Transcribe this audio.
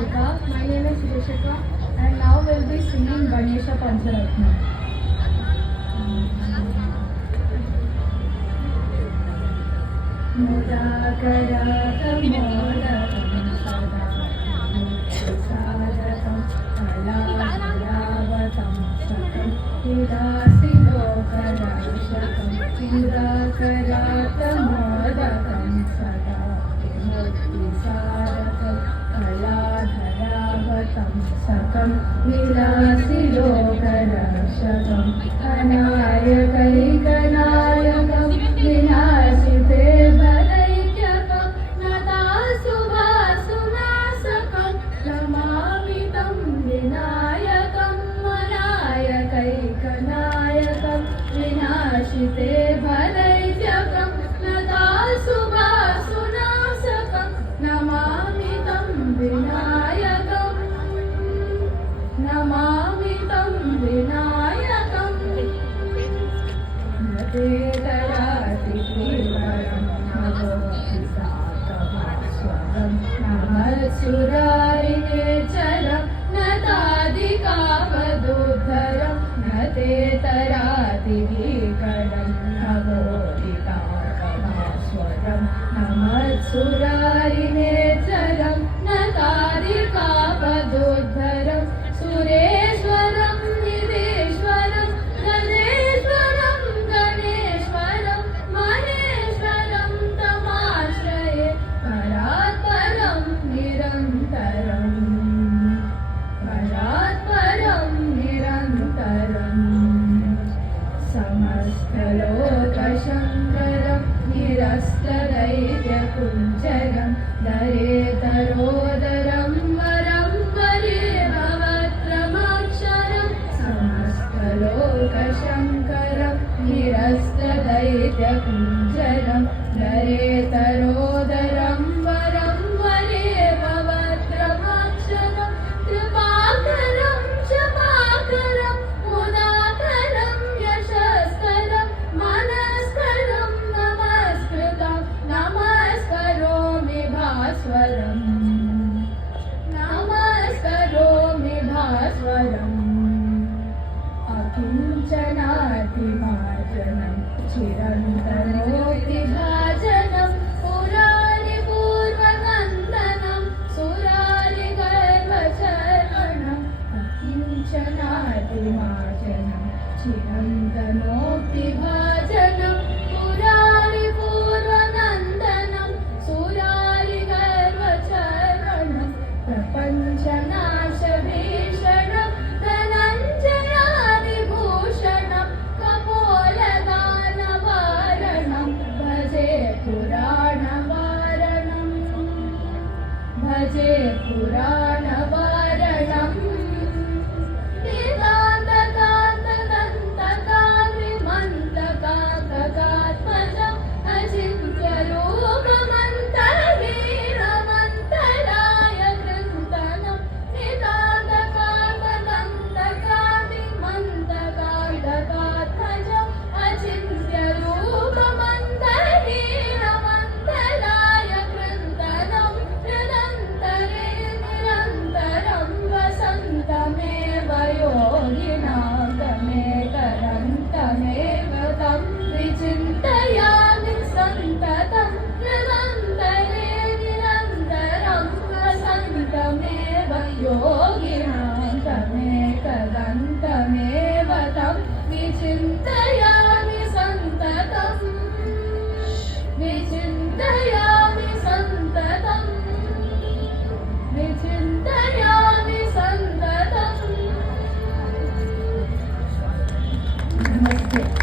Rishika. My name is Rishika, and now we'll be singing Ganesha Pancharatna. Modakarakam modakam sadakam kalavatam sakam hidasi lokarashakam modakarakam modakam sadakam kaladharavatam sakam hidasi lokarashakam anayakaikanayakam vinasite कनायकं विनाशिते भरैत्यकं लतासुभासुनाशकं Namami तं विनायकं नमामि तं विनायकं नतेतराति कीर्तनं नमोऽपि साकभास्वरं नमः सुरारिणेचरं नतादिकामदुद्धरं तेतरातिभीकरं नवोदिताकभास्वरं नमत्सुरारिणेचरं नतादिकापदुद्धरं सुरेश्वरं निरेश्वरं गणेश्वरं गणेश्वरं महेश्वरं तमाश्रये परात्परं निरन्तरम् परात्परं निरन्तरम् समस्तलोकशङ्करं निरस्तदैत्यकुञ्जरं दरेतरोदरं वरं वरे भवत्रमक्षरं समस्तलोकशङ्करं निरस्तदैत्यकुञ्जरं दरेतरोदरं वरं वरे भवत्रमक्षरं कृपाकरं क्षमाकरं मुदाकरं यशस्करं मनस्करं नमस्कृतं नमस्करोमि भास्वरम् नमस्करोमि भास्वरम् अकिञ्चनातिमार्जनं चिरन्तनोति भाजनं पुरारि पूर्वनन्दनं सुरारि गर्वचरणम् अकिञ्चनातिमार्जनं चिरन्तनोति भाजनं पुरारि पूर्वनन्दनं सुरारि गर्वचरणं प्रपञ्चनाशभीषणं धनञ्जयादिभूषणं कपोलदानवारणं भजे पुराणवारणं भजे पुराणवारणम् एकान्तकान्तदन्तकान्तिमन्तकान्तकात्मजम् अचिन्त्यरूपमन्तहीनमन्तराय कृन्तनं नितान्तकान्तदन्तकान्तिमन्तकान्तकात्मजम् अचिन्त्यरूपमन्तहीनमन्तराय कृन्तनं हृदन्तरे निरन्तरं वसन्तमेव योगिनां तमेकरन्तमेव तं विचिन्तयामि सन्ततं हृदन्तरे निरन्तरं वसन्तमेव योगिनां तमेकदन्तमेव तं विचिन्तयामि सन्ततं विचिन्तयामि सन्ततं विचिन्तयामि सन्ततम् नमस्ते।